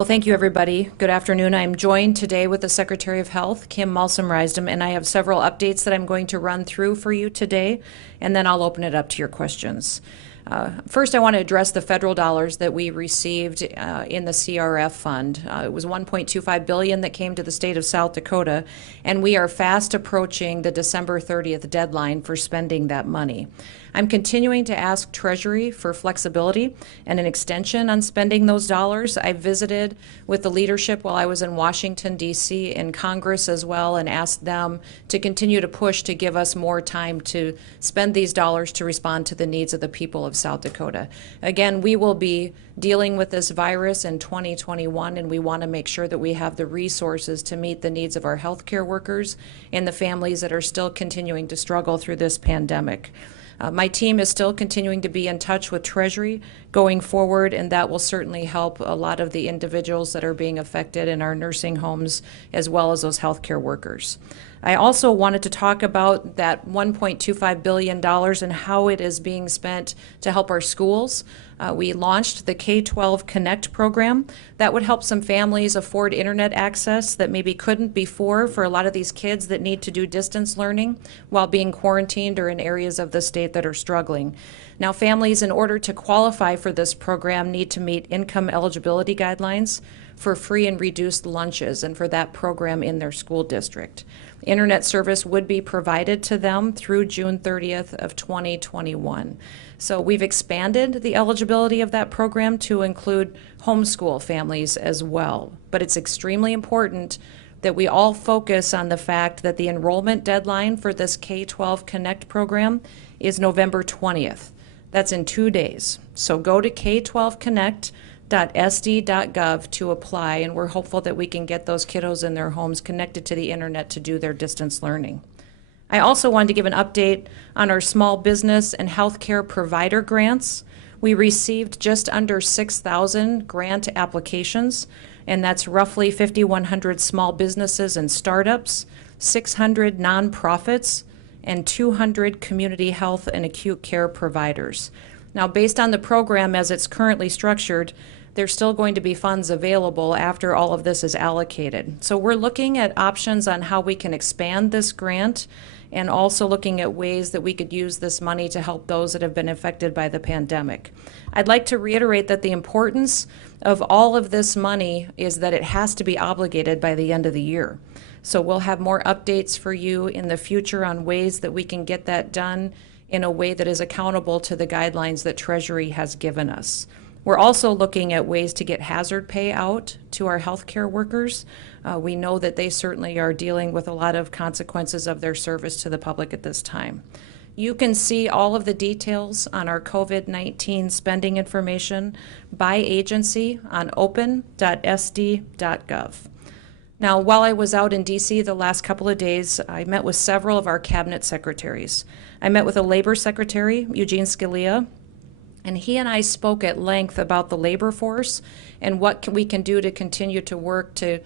Well, thank you, everybody. Good afternoon. I'm joined today with the Secretary of Health, Kim Malmstrom-Rysdom, and I have several updates that I'm going to run through for you today, and then I'll open it up to your questions. First, I want to address the federal dollars that we received in the CRF fund. It was $1.25 billion that came to the state of South Dakota, and we are fast approaching the December 30th deadline for spending that money. I'm continuing to ask Treasury for flexibility and an extension on spending those dollars. I visited with the leadership while I was in Washington, D.C., in Congress as well, and asked them to continue to push to give us more time to spend these dollars to respond to the needs of the people of South Dakota. Again, we will be dealing with this virus in 2021, and we want to make sure that we have the resources to meet the needs of our healthcare workers and the families that are still continuing to struggle through this pandemic. My team is still continuing to be in touch with Treasury going forward, and that will certainly help a lot of the individuals that are being affected in our nursing homes as well as those healthcare workers. I also wanted to talk about that $1.25 billion and how it is being spent to help our schools. We launched the K-12 Connect program. That would help some families afford internet access that maybe couldn't before for a lot of these kids that need to do distance learning while being quarantined or in areas of the state that are struggling. Now, families, in order to qualify for this program, need to meet income eligibility guidelines for free and reduced lunches and for that program in their school district. Internet service would be provided to them through June 30th of 2021. So we've expanded the eligibility of that program to include homeschool families as well. But it's extremely important that we all focus on the fact that the enrollment deadline for this K-12 Connect program is November 20th. That's in 2 days. So go to k12connect.sd.gov to apply, and we're hopeful that we can get those kiddos in their homes connected to the internet to do their distance learning. I also wanted to give an update on our small business and healthcare provider grants. We received just under 6,000 grant applications, and that's roughly 5,100 small businesses and startups, 600 nonprofits, and 200 community health and acute care providers. Now, based on the program as it's currently structured, there's still going to be funds available after all of this is allocated. So we're looking at options on how we can expand this grant and also looking at ways that we could use this money to help those that have been affected by the pandemic. I'd like to reiterate that the importance of all of this money is that it has to be obligated by the end of the year. So we'll have more updates for you in the future on ways that we can get that done in a way that is accountable to the guidelines that Treasury has given us. We're also looking at ways to get hazard pay out to our healthcare workers. We know that they certainly are dealing with a lot of consequences of their service to the public at this time. You can see all of the details on our COVID-19 spending information by agency on open.sd.gov. Now, while I was out in D.C. the last couple of days, I met with several of our cabinet secretaries. I met with the Labor Secretary, Eugene Scalia, and he and I spoke at length about the labor force and what we can do to continue to work to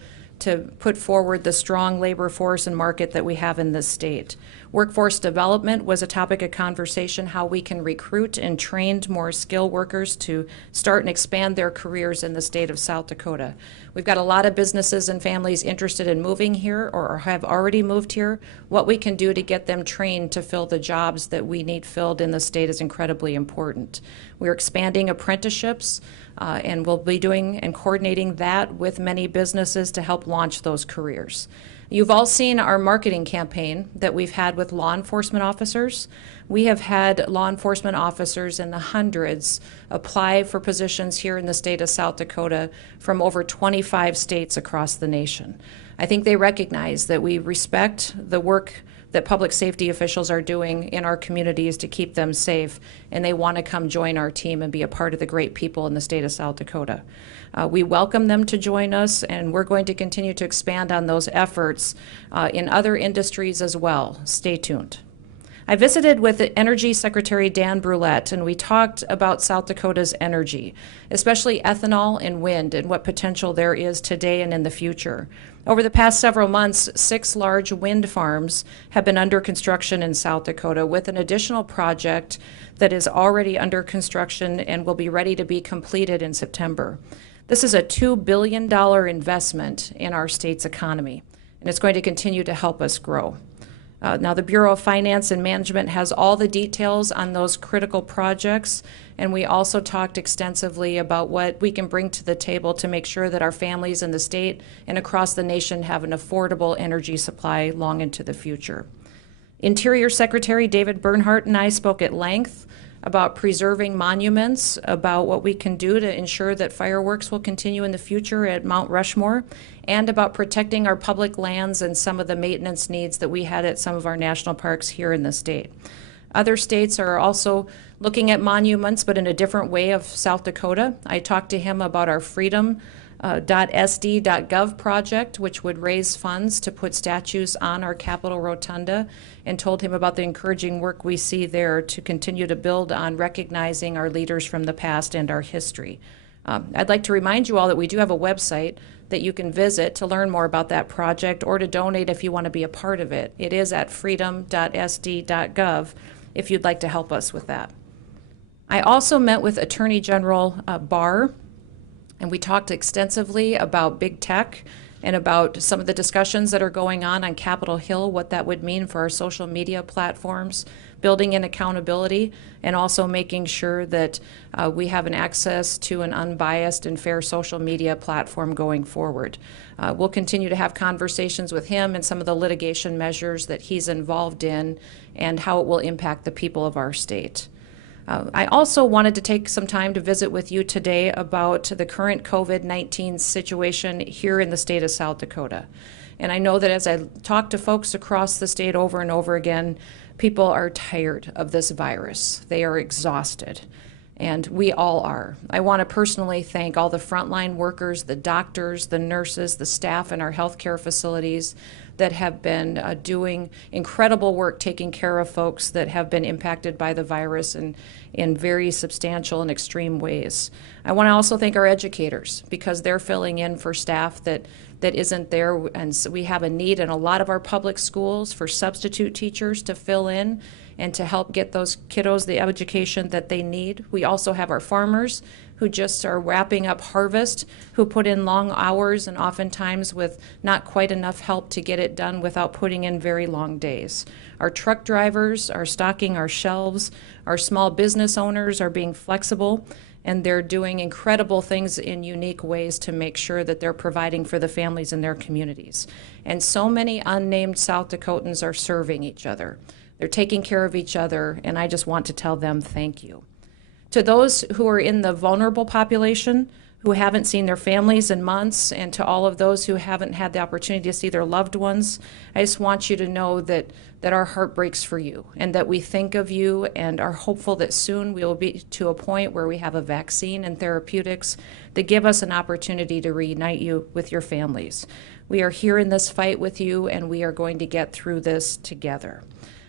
put forward the strong labor force and market that we have in this state. Workforce development was a topic of conversation, how we can recruit and train more skilled workers to start and expand their careers in the state of South Dakota. We've got a lot of businesses and families interested in moving here or have already moved here. What we can do to get them trained to fill the jobs that we need filled in the state is incredibly important. We're expanding apprenticeships, and we'll be doing and coordinating that with many businesses to help launch those careers. You've all seen our marketing campaign that we've had with law enforcement officers. We have had law enforcement officers in the hundreds apply for positions here in the state of South Dakota from over 25 states across the nation. I think they recognize that we respect the work that public safety officials are doing in our communities to keep them safe, and they want to come join our team and be a part of the great people in the state of South Dakota. We welcome them to join us, and we're going to continue to expand on those efforts in other industries as well. Stay tuned. I visited with Energy Secretary Dan Brulette, and we talked about South Dakota's energy, especially ethanol and wind, and what potential there is today and in the future. Over the past several months, 6 large wind farms have been under construction in South Dakota, with an additional project that is already under construction and will be ready to be completed in September. This is a $2 billion investment in our state's economy, and it's going to continue to help us grow. Now, the Bureau of Finance and Management has all the details on those critical projects, and we also talked extensively about what we can bring to the table to make sure that our families in the state and across the nation have an affordable energy supply long into the future. Interior Secretary David Bernhardt and I spoke at length about preserving monuments, about what we can do to ensure that fireworks will continue in the future at Mount Rushmore, and about protecting our public lands and some of the maintenance needs that we had at some of our national parks here in the state. Other states are also looking at monuments, but in a different way of South Dakota. I talked to him about our freedom.sd.gov project, which would raise funds to put statues on our Capitol Rotunda, and told him about the encouraging work we see there to continue to build on recognizing our leaders from the past and our history. I'd like to remind you all that we do have a website that you can visit to learn more about that project or to donate if you want to be a part of it. It is at freedom.sd.gov if you'd like to help us with that. I also met with Attorney General Barr, and we talked extensively about big tech and about some of the discussions that are going on Capitol Hill, what that would mean for our social media platforms, building in accountability, and also making sure that we have an access to an unbiased and fair social media platform going forward. We'll continue to have conversations with him and some of the litigation measures that he's involved in and how it will impact the people of our state. I also wanted to take some time to visit with you today about the current COVID-19 situation here in the state of South Dakota. And I know that as I talk to folks across the state over and over again, people are tired of this virus. They are exhausted, and we all are. I want to personally thank all the frontline workers, the doctors, the nurses, the staff in our healthcare facilities that have been doing incredible work taking care of folks that have been impacted by the virus in very substantial and extreme ways. I want to also thank our educators because they're filling in for staff that isn't there, and so we have a need in a lot of our public schools for substitute teachers to fill in and to help get those kiddos the education that they need. We also have our farmers who just are wrapping up harvest, who put in long hours and oftentimes with not quite enough help to get it done without putting in very long days. Our truck drivers are stocking our shelves. Our small business owners are being flexible, and they're doing incredible things in unique ways to make sure that they're providing for the families in their communities. And so many unnamed South Dakotans are serving each other. They're taking care of each other, and I just want to tell them thank you. To those who are in the vulnerable population, who haven't seen their families in months, and to all of those who haven't had the opportunity to see their loved ones, I just want you to know that our heart breaks for you and that we think of you and are hopeful that soon we will be to a point where we have a vaccine and therapeutics that give us an opportunity to reunite you with your families. We are here in this fight with you, and we are going to get through this together.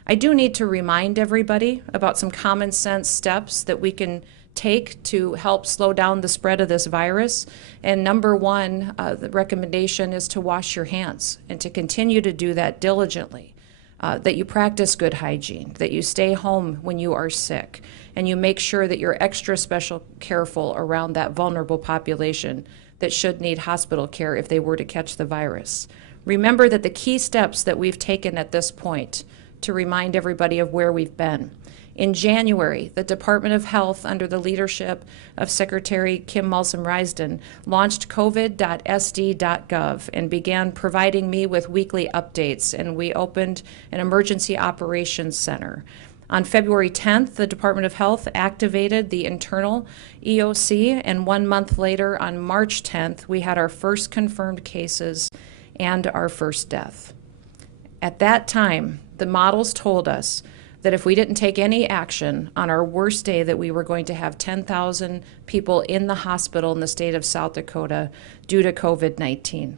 I do need to remind everybody about some common sense steps that we can take to help slow down the spread of this virus. And number one, the recommendation is to wash your hands and to continue to do that diligently, that you practice good hygiene, that you stay home when you are sick, and you make sure that you're extra special careful around that vulnerable population that should need hospital care if they were to catch the virus. Remember that the key steps that we've taken at this point to remind everybody of where we've been. In January, the Department of Health, under the leadership of Secretary Kim Malmstrom-Rysden, launched covid.sd.gov and began providing me with weekly updates, and we opened an emergency operations center. On February 10th, the Department of Health activated the internal EOC, and 1 month later, on March 10th, we had our first confirmed cases and our first death. At that time, the models told us that if we didn't take any action on our worst day, that we were going to have 10,000 people in the hospital in the state of South Dakota due to COVID-19.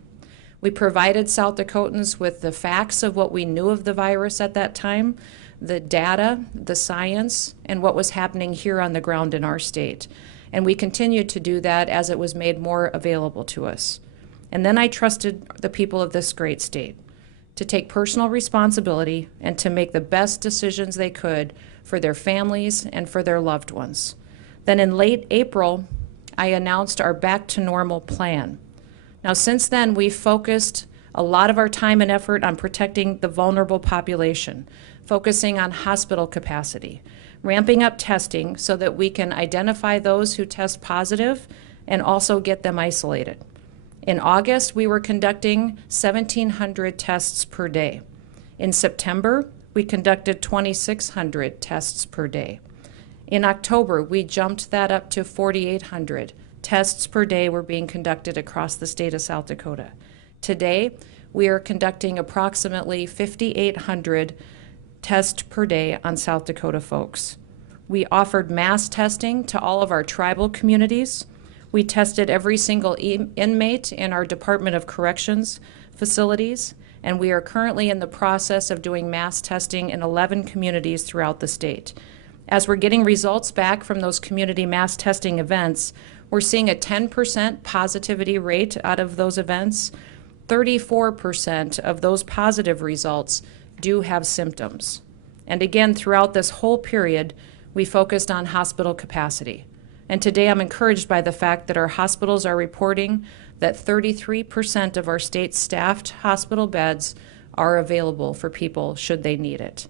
We provided South Dakotans with the facts of what we knew of the virus at that time, the data, the science, and what was happening here on the ground in our state. And we continued to do that as it was made more available to us. And then I trusted the people of this great state to take personal responsibility and to make the best decisions they could for their families and for their loved ones. Then in late April, I announced our Back to Normal plan. Now, since then, we've focused a lot of our time and effort on protecting the vulnerable population, focusing on hospital capacity, ramping up testing so that we can identify those who test positive and also get them isolated. In August, we were conducting 1,700 tests per day. In September, we conducted 2,600 tests per day. In October, we jumped that up to 4,800 tests per day were being conducted across the state of South Dakota. Today, we are conducting approximately 5,800 tests per day on South Dakota folks. We offered mass testing to all of our tribal communities. We tested every single inmate in our Department of Corrections facilities, and we are currently in the process of doing mass testing in 11 communities throughout the state. As we're getting results back from those community mass testing events, we're seeing a 10% positivity rate out of those events. 34% of those positive results do have symptoms. And again, throughout this whole period, we focused on hospital capacity. And today I'm encouraged by the fact that our hospitals are reporting that 33% of our state's staffed hospital beds are available for people should they need it.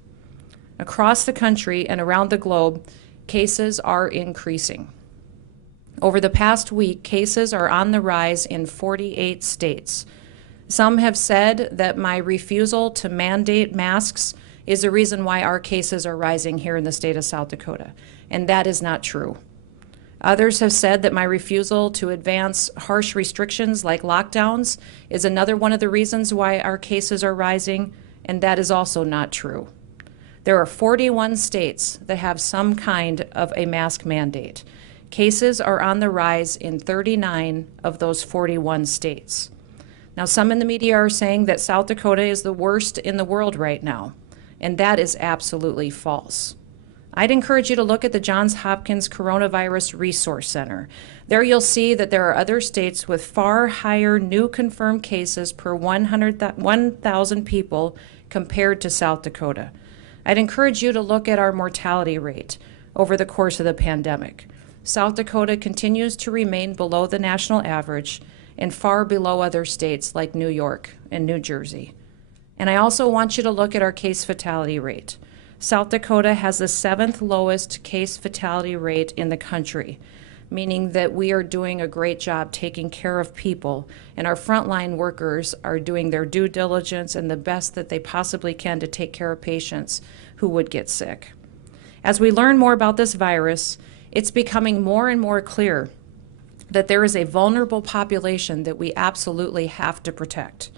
Across the country and around the globe, cases are increasing. Over the past week, cases are on the rise in 48 states. Some have said that my refusal to mandate masks is the reason why our cases are rising here in the state of South Dakota, and that is not true. Others have said that my refusal to advance harsh restrictions like lockdowns is another one of the reasons why our cases are rising, and that is also not true. There are 41 states that have some kind of a mask mandate. Cases are on the rise in 39 of those 41 states. Now, some in the media are saying that South Dakota is the worst in the world right now, and that is absolutely false. I'd encourage you to look at the Johns Hopkins Coronavirus Resource Center. There you'll see that there are other states with far higher new confirmed cases per 1,000 people compared to South Dakota. I'd encourage you to look at our mortality rate over the course of the pandemic. South Dakota continues to remain below the national average and far below other states like New York and New Jersey. And I also want you to look at our case fatality rate. South Dakota has the 7th lowest case fatality rate in the country, meaning that we are doing a great job taking care of people, and our frontline workers are doing their due diligence and the best that they possibly can to take care of patients who would get sick. As we learn more about this virus, it's becoming more and more clear that there is a vulnerable population that we absolutely have to protect.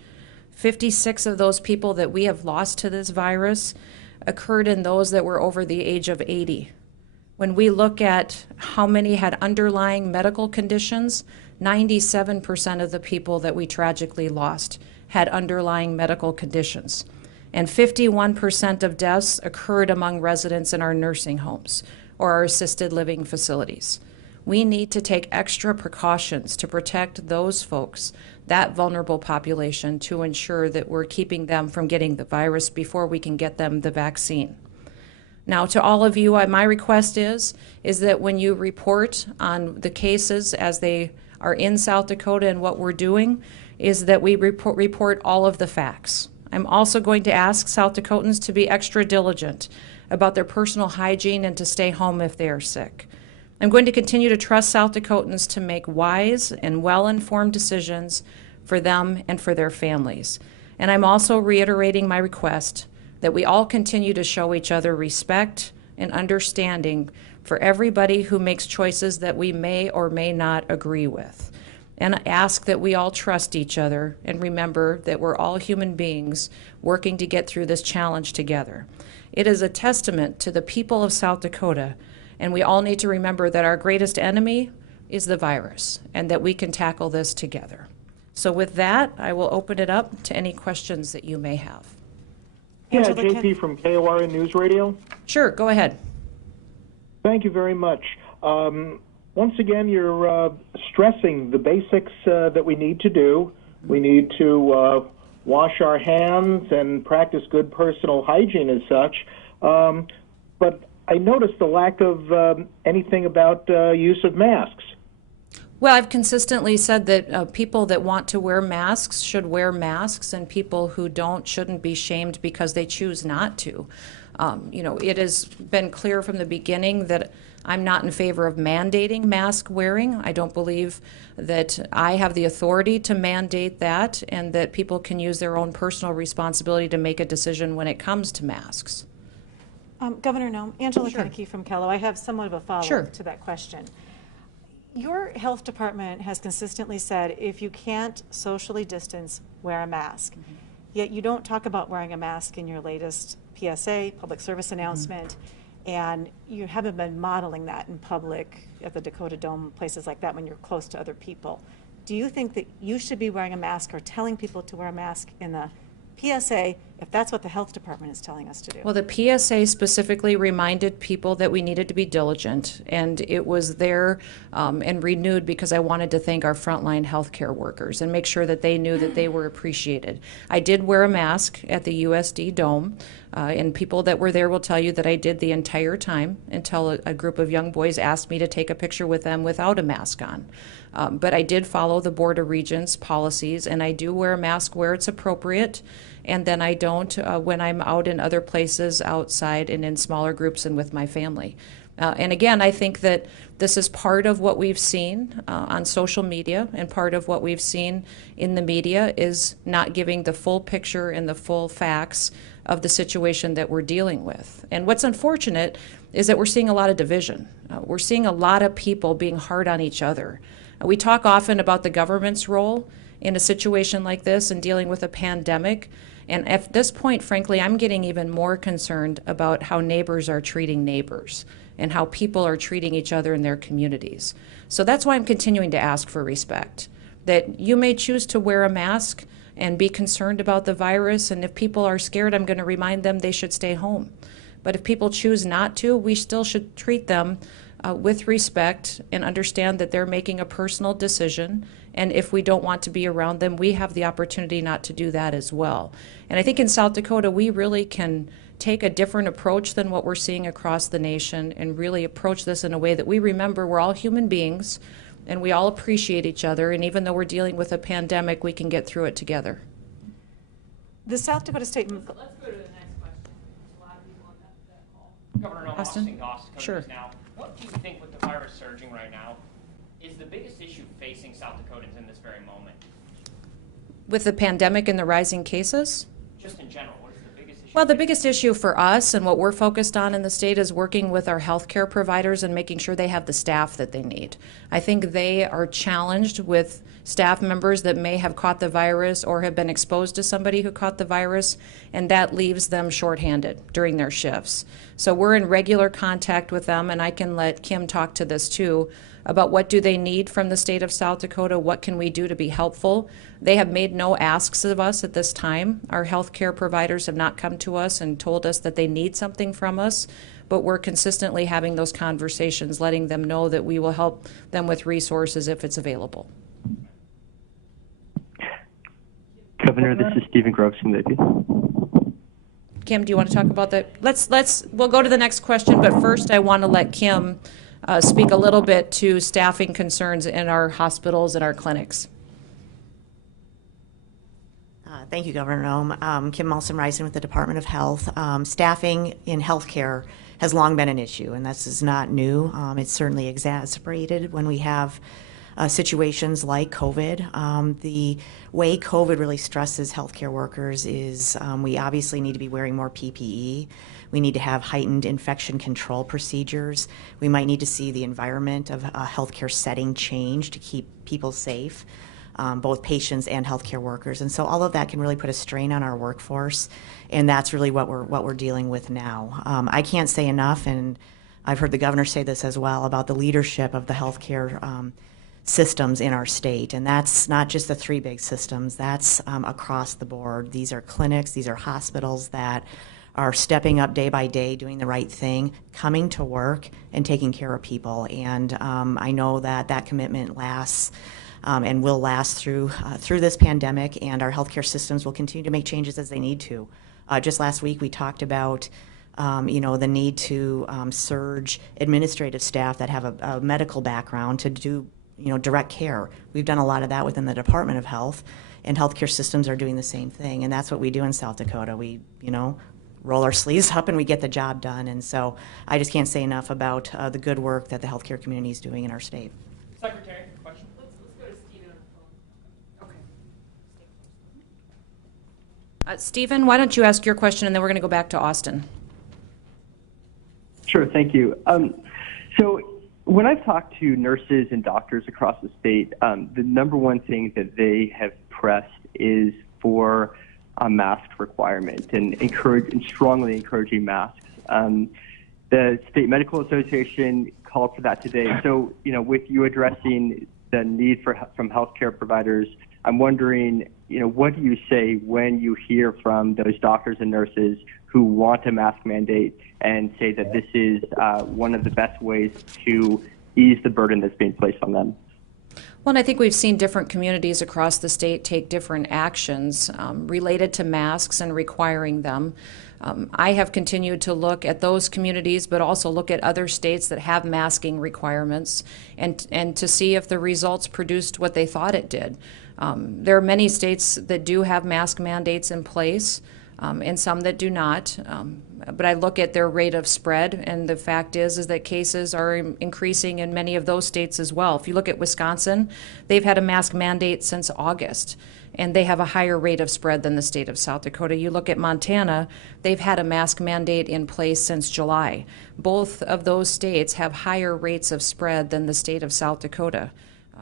56 of those people that we have lost to this virus occurred in those that were over the age of 80. When we look at how many had underlying medical conditions, 97% of the people that we tragically lost had underlying medical conditions. And 51% of deaths occurred among residents in our nursing homes or our assisted living facilities. We need to take extra precautions to protect those folks, that vulnerable population, to ensure that we're keeping them from getting the virus before we can get them the vaccine. Now, to all of you, my request is that when you report on the cases as they are in South Dakota and what we're doing, is that we report all of the facts. I'm also going to ask South Dakotans to be extra diligent about their personal hygiene and to stay home if they are sick. I'm going to continue to trust South Dakotans to make wise and well-informed decisions for them and for their families. And I'm also reiterating my request that we all continue to show each other respect and understanding for everybody who makes choices that we may or may not agree with. And ask that we all trust each other and remember that we're all human beings working to get through this challenge together. It is a testament to the people of South Dakota, and we all need to remember that our greatest enemy is the virus and that we can tackle this together. So with that, I will open it up to any questions that you may have. Yeah, JP from KOR News Radio. Sure, go ahead. Thank you very much. Once again, you're stressing the basics that we need to do. We need to wash our hands and practice good personal hygiene as such. But I noticed the lack of anything about use of masks. Well, I've consistently said that people that want to wear masks should wear masks, and people who don't shouldn't be shamed because they choose not to. It has been clear from the beginning that I'm not in favor of mandating mask wearing. I don't believe that I have the authority to mandate that, and that people can use their own personal responsibility to make a decision when it comes to masks. Governor Noem, Angela Sure. Kennedy from Kello. I have somewhat of a follow-up Sure. to that question. Your health department has consistently said if you can't socially distance, wear a mask. Yet you don't talk about wearing a mask in your latest PSA, public service announcement, and you haven't been modeling that in public at the Dakota Dome, places like that when you're close to other people. Do you think that you should be wearing a mask or telling people to wear a mask in the PSA if that's what the health department is telling us to do? Well, the PSA specifically reminded people that we needed to be diligent, and it was there and renewed because I wanted to thank our frontline healthcare workers and make sure that they knew that they were appreciated. I did wear a mask at the USD Dome, and people that were there will tell you that I did the entire time until a group of young boys asked me to take a picture with them without a mask on. But I did follow the Board of Regents policies, and I do wear a mask where it's appropriate, and then I don't when I'm out in other places outside and in smaller groups and with my family. And again, I think that this is part of what we've seen on social media, and part of what we've seen in the media is not giving the full picture and the full facts of the situation that we're dealing with. And what's unfortunate is that we're seeing a lot of division. We're seeing a lot of people being hard on each other. We talk often about the government's role in a situation like this and dealing with a pandemic. And at this point, frankly, I'm getting even more concerned about how neighbors are treating neighbors and how people are treating each other in their communities. So that's why I'm continuing to ask for respect, that you may choose to wear a mask and be concerned about the virus. And if people are scared, I'm going to remind them they should stay home. But if people choose not to, we still should treat them with respect and understand that they're making a personal decision. And if we don't want to be around them, we have the opportunity not to do that as well. And I think in South Dakota, we really can take a different approach than what we're seeing across the nation and really approach this in a way that we remember we're all human beings and we all appreciate each other. And even though we're dealing with a pandemic, we can get through it together. The South Dakota State. Let's go to the next question. There's a lot of people on that call. Governor Noem, Austin? Austin Sure. now. What do you think with the virus surging right now is the biggest issue facing South Dakotans in this very moment? With the pandemic and the rising cases? Just in general, what is the biggest issue? Well, the biggest issue for us and what we're focused on in the state is working with our healthcare providers and making sure they have the staff that they need. I think they are challenged with staff members that may have caught the virus or have been exposed to somebody who caught the virus, and that leaves them shorthanded during their shifts. So we're in regular contact with them, and I can let Kim talk to this too, about what do they need from the state of South Dakota, what can we do to be helpful. They have made no asks of us at this time. Our healthcare providers have not come to us and told us that they need something from us, but we're consistently having those conversations, letting them know that we will help them with resources if it's available. Governor, this is Stephen Groves from Libby. Kim, do you want to talk about that? We'll go to the next question, but first I want to let Kim speak a little bit to staffing concerns in our hospitals and our clinics. Thank you, Governor Noem. Kim Malsom-Reisen with the Department of Health. Staffing in healthcare has long been an issue, and this is not new. It's certainly exacerbated when we have situations like COVID. The way COVID really stresses healthcare workers is we obviously need to be wearing more PPE. We need to have heightened infection control procedures. We might need to see the environment of a healthcare setting change to keep people safe, both patients and healthcare workers. And so all of that can really put a strain on our workforce, and that's really what we're dealing with now. I can't say enough, and I've heard the governor say this as well, about the leadership of the healthcare systems in our state, and that's not just the three big systems, that's across the board. These are clinics, these are hospitals that are stepping up day by day, doing the right thing, coming to work and taking care of people. And I know that commitment lasts and will last through this pandemic, and our healthcare systems will continue to make changes as they need to. Just last week we talked about the need to surge administrative staff that have a medical background to do direct care. We've done a lot of that within the Department of Health, and healthcare systems are doing the same thing. And that's what we do in South Dakota. We, roll our sleeves up and we get the job done. And so I just can't say enough about the good work that the healthcare community is doing in our state. Secretary, question? Let's go to Stephen on the phone. Okay. Stephen, why don't you ask your question, and then we're going to go back to Austin. Sure, thank you. So when I've talked to nurses and doctors across the state, the number one thing that they have pressed is for a mask requirement and strongly encouraging masks. The State Medical Association called for that today. So, with you addressing the need from healthcare providers, I'm wondering, what do you say when you hear from those doctors and nurses who want a mask mandate and say that this is one of the best ways to ease the burden that's being placed on them? Well, and I think we've seen different communities across the state take different actions related to masks and requiring them. I have continued to look at those communities, but also look at other states that have masking requirements and to see if the results produced what they thought it did. There are many states that do have mask mandates in place, and some that do not. But I look at their rate of spread, and the fact is that cases are increasing in many of those states as well. If you look at Wisconsin, they've had a mask mandate since August, and they have a higher rate of spread than the state of South Dakota. You look at Montana, they've had a mask mandate in place since July. Both of those states have higher rates of spread than the state of South Dakota.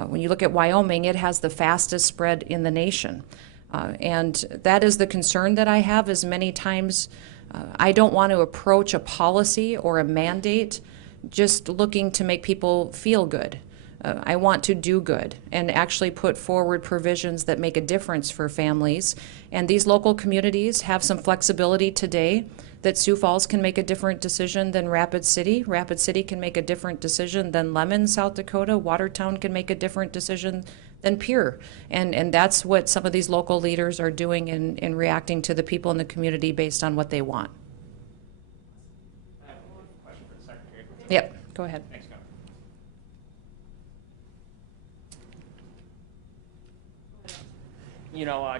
When you look at Wyoming, it has the fastest spread in the nation. And that is the concern that I have, is many times I don't want to approach a policy or a mandate just looking to make people feel good. I want to do good and actually put forward provisions that make a difference for families. And these local communities have some flexibility today that Sioux Falls can make a different decision than Rapid City. Rapid City can make a different decision than Lemon, South Dakota. Watertown can make a different decision than Pierre. And that's what some of these local leaders are doing in reacting to the people in the community based on what they want. I have one question for the Secretary. Yep, go ahead. Thanks, Governor.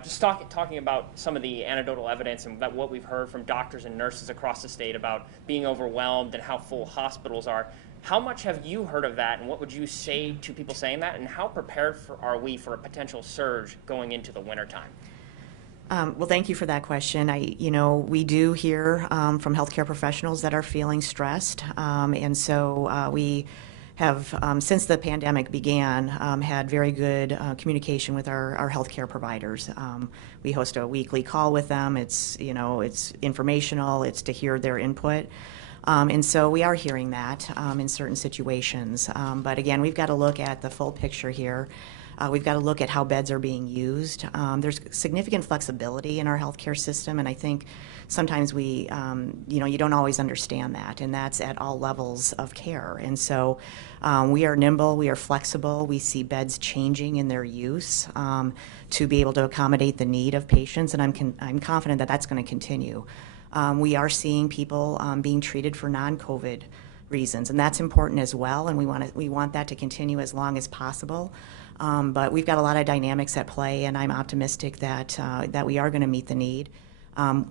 Just talking about some of the anecdotal evidence and about what we've heard from doctors and nurses across the state about being overwhelmed and how full hospitals are. How much have you heard of that, and what would you say to people saying that, and how prepared are we for a potential surge going into the wintertime? Well, thank you for that question. We do hear from healthcare professionals that are feeling stressed, and so we have, since the pandemic began, had very good communication with our healthcare providers. We host a weekly call with them. It's informational. It's to hear their input. And so we are hearing that in certain situations. But again, we've got to look at the full picture here. We've got to look at how beds are being used. There's significant flexibility in our healthcare system, and I think sometimes you don't always understand that, and that's at all levels of care. And so we are nimble, we are flexible, we see beds changing in their use to be able to accommodate the need of patients, and I'm confident that that's going to continue. We are seeing people being treated for non-COVID reasons, and that's important as well, and we want that to continue as long as possible. But we've got a lot of dynamics at play, and I'm optimistic that we are going to meet the need.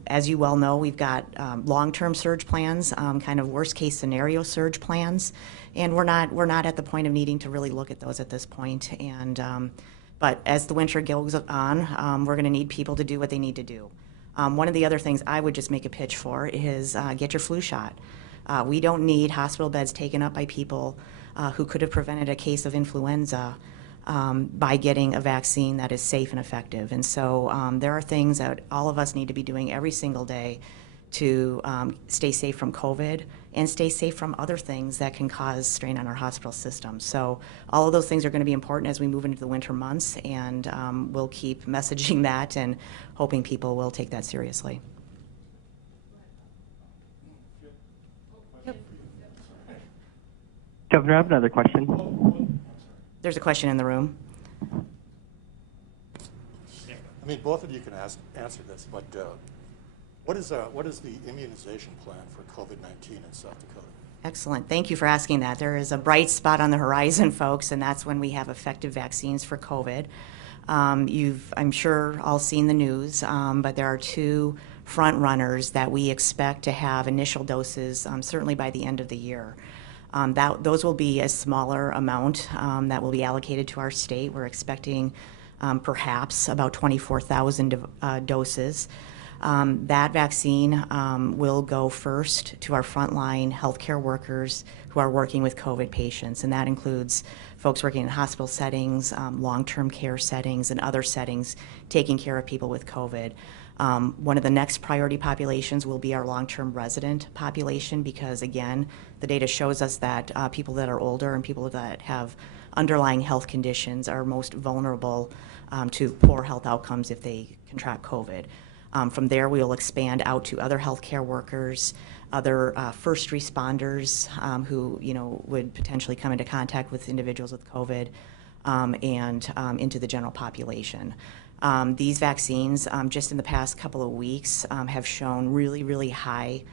As you well know, we've got long-term surge plans, kind of worst-case scenario surge plans, and we're not at the point of needing to really look at those at this point. And but as the winter goes on, we're going to need people to do what they need to do. One of the other things I would just make a pitch for is get your flu shot. We don't need hospital beds taken up by people who could have prevented a case of influenza by getting a vaccine that is safe and effective. And so there are things that all of us need to be doing every single day to stay safe from COVID and stay safe from other things that can cause strain on our hospital system. So all of those things are going to be important as we move into the winter months, and we'll keep messaging that and hoping people will take that seriously. Governor, I have another question. There's a question in the room. I mean, both of you can answer this, but what is the immunization plan for COVID-19 in South Dakota? Excellent. Thank you for asking that. There is a bright spot on the horizon, folks, and that's when we have effective vaccines for COVID. You've, I'm sure, all seen the news, but there are two front runners that we expect to have initial doses certainly by the end of the year. Those will be a smaller amount that will be allocated to our state. We're expecting perhaps about 24,000 doses. That vaccine will go first to our frontline healthcare workers who are working with COVID patients, and that includes folks working in hospital settings, long-term care settings, and other settings taking care of people with COVID. One of the next priority populations will be our long-term resident population because, again, the data shows us that people that are older and people that have underlying health conditions are most vulnerable to poor health outcomes if they contract COVID. From there, we will expand out to other healthcare workers, other first responders who, would potentially come into contact with individuals with COVID, and into the general population. These vaccines, just in the past couple of weeks, have shown really, really high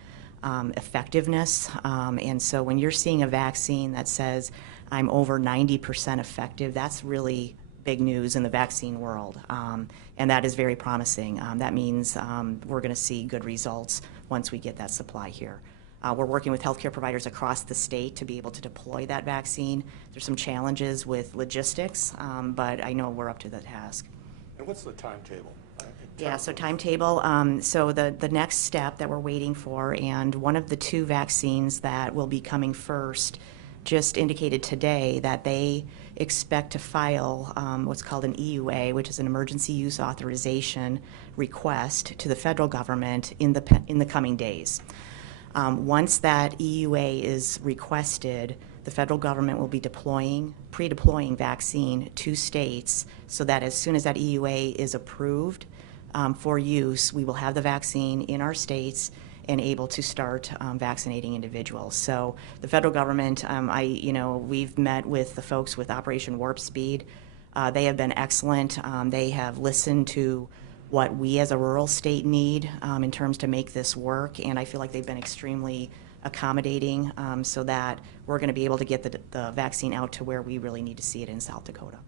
effectiveness. And so when you're seeing a vaccine that says, I'm over 90% effective, that's really big news in the vaccine world, and that is very promising. That means we're going to see good results once we get that supply here. We're working with healthcare providers across the state to be able to deploy that vaccine. There's some challenges with logistics, but I know we're up to the task. And what's the timetable? Yeah, so timetable, so the next step that we're waiting for, and one of the two vaccines that will be coming first just indicated today that they expect to file what's called an EUA, which is an emergency use authorization request to the federal government in the coming days. Once that EUA is requested, the federal government will be pre-deploying vaccine to states so that as soon as that EUA is approved for use, we will have the vaccine in our states and able to start vaccinating individuals. So the federal government, we've met with the folks with Operation Warp Speed. They have been excellent. They have listened to what we as a rural state need in terms to make this work, and I feel like they've been extremely accommodating so that we're going to be able to get the vaccine out to where we really need to see it in South Dakota.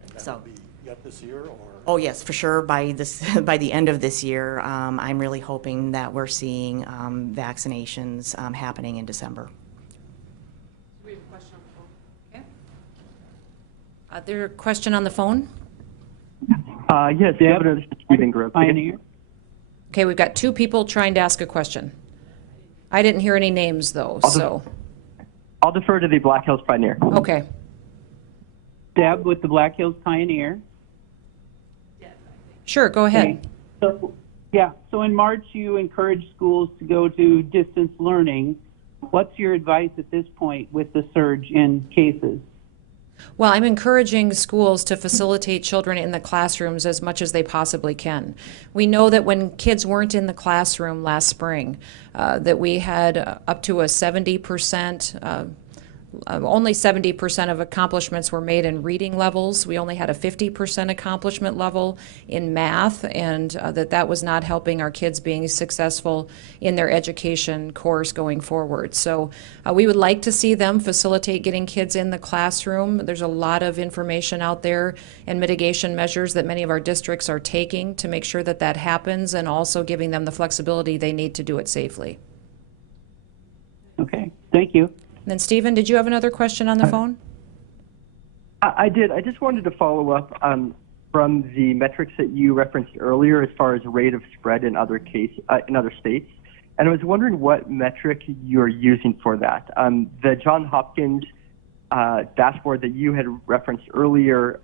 And that So. will be yet this year, or? Oh yes, for sure. By the end of this year, I'm really hoping that we're seeing vaccinations happening in December. We have a question on the phone. Okay. There a question on the phone? Yes, Governor, this is Stephen Grove. Pioneer. Okay, we've got two people trying to ask a question. I didn't hear any names though, so. I'll defer to the Black Hills Pioneer. Okay. Deb with the Black Hills Pioneer. Sure, go ahead. Okay. So in March you encouraged schools to go to distance learning. What's your advice at this point with the surge in cases? Well, I'm encouraging schools to facilitate children in the classrooms as much as they possibly can. We know that when kids weren't in the classroom last spring, that we had up to a 70%, only 70% of accomplishments were made in reading levels. We only had a 50% accomplishment level in math, and that was not helping our kids being successful in their education course going forward. So we would like to see them facilitate getting kids in the classroom. There's a lot of information out there and mitigation measures that many of our districts are taking to make sure that that happens, and also giving them the flexibility they need to do it safely. Okay, thank you. And then Stephen, did you have another question on the phone? I did. I just wanted to follow up from the metrics that you referenced earlier as far as rate of spread in other states. And I was wondering what metric you're using for that. The Johns Hopkins dashboard that you had referenced earlier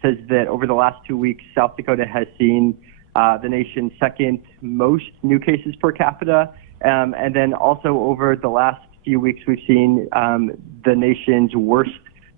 says that over the last 2 weeks, South Dakota has seen the nation's second most new cases per capita. And then also over the last few weeks, we've seen the nation's worst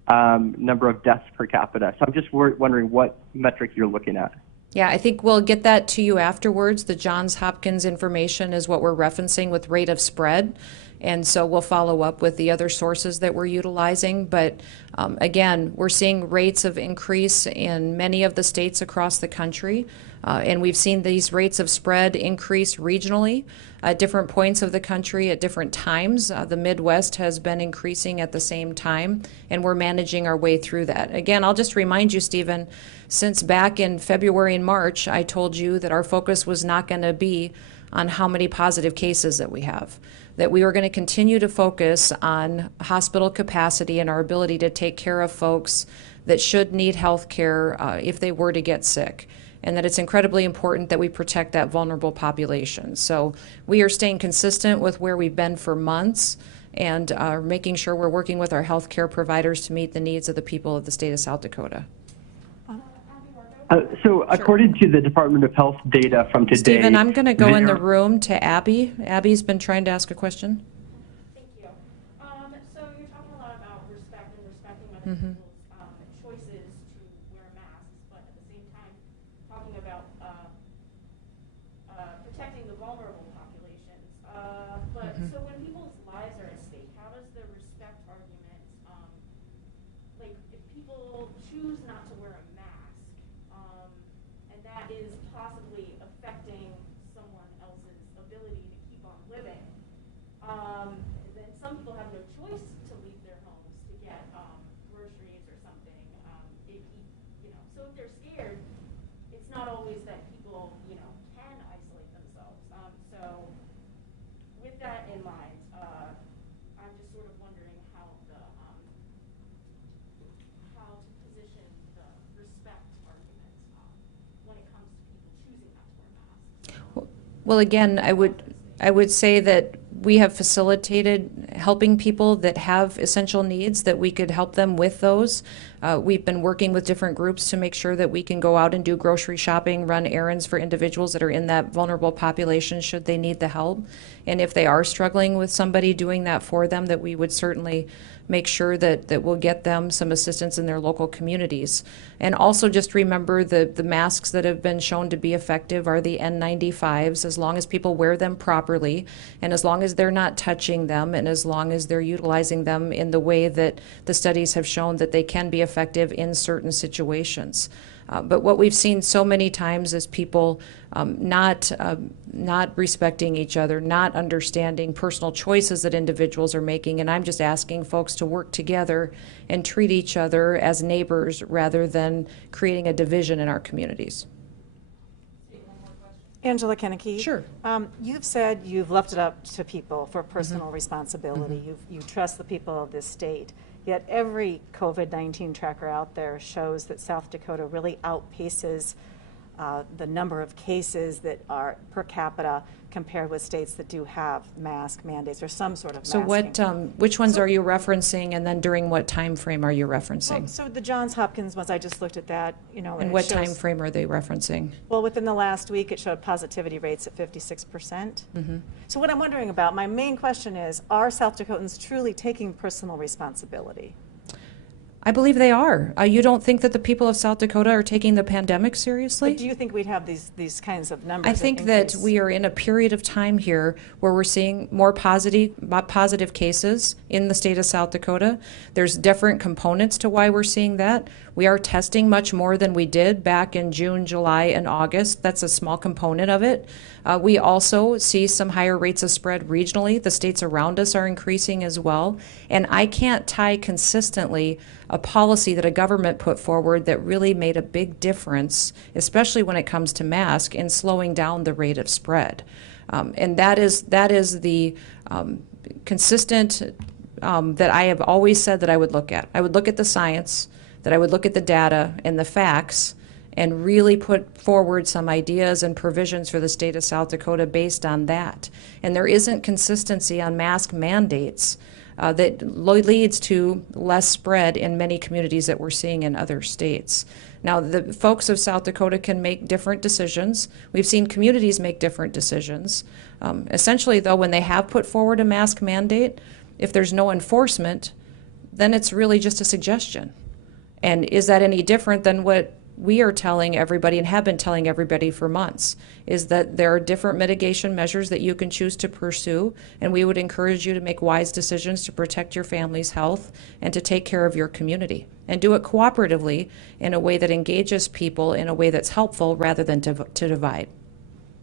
number of deaths per capita. So I'm just wondering what metric you're looking at. Yeah, I think we'll get that to you afterwards. The Johns Hopkins information is what we're referencing with rate of spread. And so we'll follow up with the other sources that we're utilizing. But again, we're seeing rates of increase in many of the states across the country. And we've seen these rates of spread increase regionally at different points of the country at different times. The Midwest has been increasing at the same time, and we're managing our way through that. Again, I'll just remind you, Stephen, since back in February and March, I told you that our focus was not going to be on how many positive cases that we have, that we were going to continue to focus on hospital capacity and our ability to take care of folks that should need health care if they were to get sick, and that it's incredibly important that we protect that vulnerable population. So we are staying consistent with where we've been for months and are making sure we're working with our health care providers to meet the needs of the people of the state of South Dakota. So according to the Department of Health data from today... Stephen, I'm going to go in the room to Abby. Abby's been trying to ask a question. Thank you. So you're talking a lot about respect and respecting other people's choices to wear masks, but at the same time talking about protecting the vulnerable populations. But so when people's lives are at stake, how does the respect argument, like if people choose not to wear a mask, and that is possibly affecting someone else's ability to keep on living, then some people have no choice to leave their homes to get groceries or something. So if they're scared, it's not always that people, can isolate themselves. So with that in mind, I'm just sort of wondering how to position the respect argument when it comes to people choosing not to wear masks. Well, again, I would say that we have facilitated helping people that have essential needs, that we could help them with those. We've been working with different groups to make sure that we can go out and do grocery shopping, run errands for individuals that are in that vulnerable population should they need the help. And if they are struggling with somebody doing that for them, that we would certainly make sure that we'll get them some assistance in their local communities. And also just remember the masks that have been shown to be effective are the N95s, as long as people wear them properly, and as long as they're not touching them, and as long as they're utilizing them in the way that the studies have shown that they can be effective in certain situations. But what we've seen so many times is people not respecting each other, not understanding personal choices that individuals are making. And I'm just asking folks to work together and treat each other as neighbors rather than creating a division in our communities. Angela Kennecke. Sure. You've said you've left it up to people for personal responsibility. You trust the people of this state. Yet every COVID-19 tracker out there shows that South Dakota really outpaces the number of cases that are per capita compared with states that do have mask mandates or some sort of So masking. which ones are you referencing, and then during what time frame are you referencing? Well, so the Johns Hopkins ones, I just looked at that, And what time frame are they referencing? Well, within the last week, it showed positivity rates at 56%. So what I'm wondering about, my main question is, are South Dakotans truly taking personal responsibility? I believe they are. You don't think that the people of South Dakota are taking the pandemic seriously? But do you think we'd have these kinds of numbers? I think that we are in a period of time here where we're seeing more positive cases in the state of South Dakota. There's different components to why we're seeing that. We are testing much more than we did back in June, July, and August. That's a small component of it. We also see some higher rates of spread regionally. The states around us are increasing as well. And I can't tie consistently a policy that a government put forward that really made a big difference, especially when it comes to masks, in slowing down the rate of spread. And that is the consistent that I have always said that I would look at. I would look at the science, that I would look at the data and the facts, and really put forward some ideas and provisions for the state of South Dakota based on that. And there isn't consistency on mask mandates that leads to less spread in many communities that we're seeing in other states. Now, the folks of South Dakota can make different decisions. We've seen communities make different decisions. Essentially, though, when they have put forward a mask mandate, if there's no enforcement, then it's really just a suggestion. And is that any different than what we are telling everybody, and have been telling everybody for months, is that there are different mitigation measures that you can choose to pursue, and we would encourage you to make wise decisions to protect your family's health and to take care of your community. And do it cooperatively in a way that engages people in a way that's helpful rather than to divide.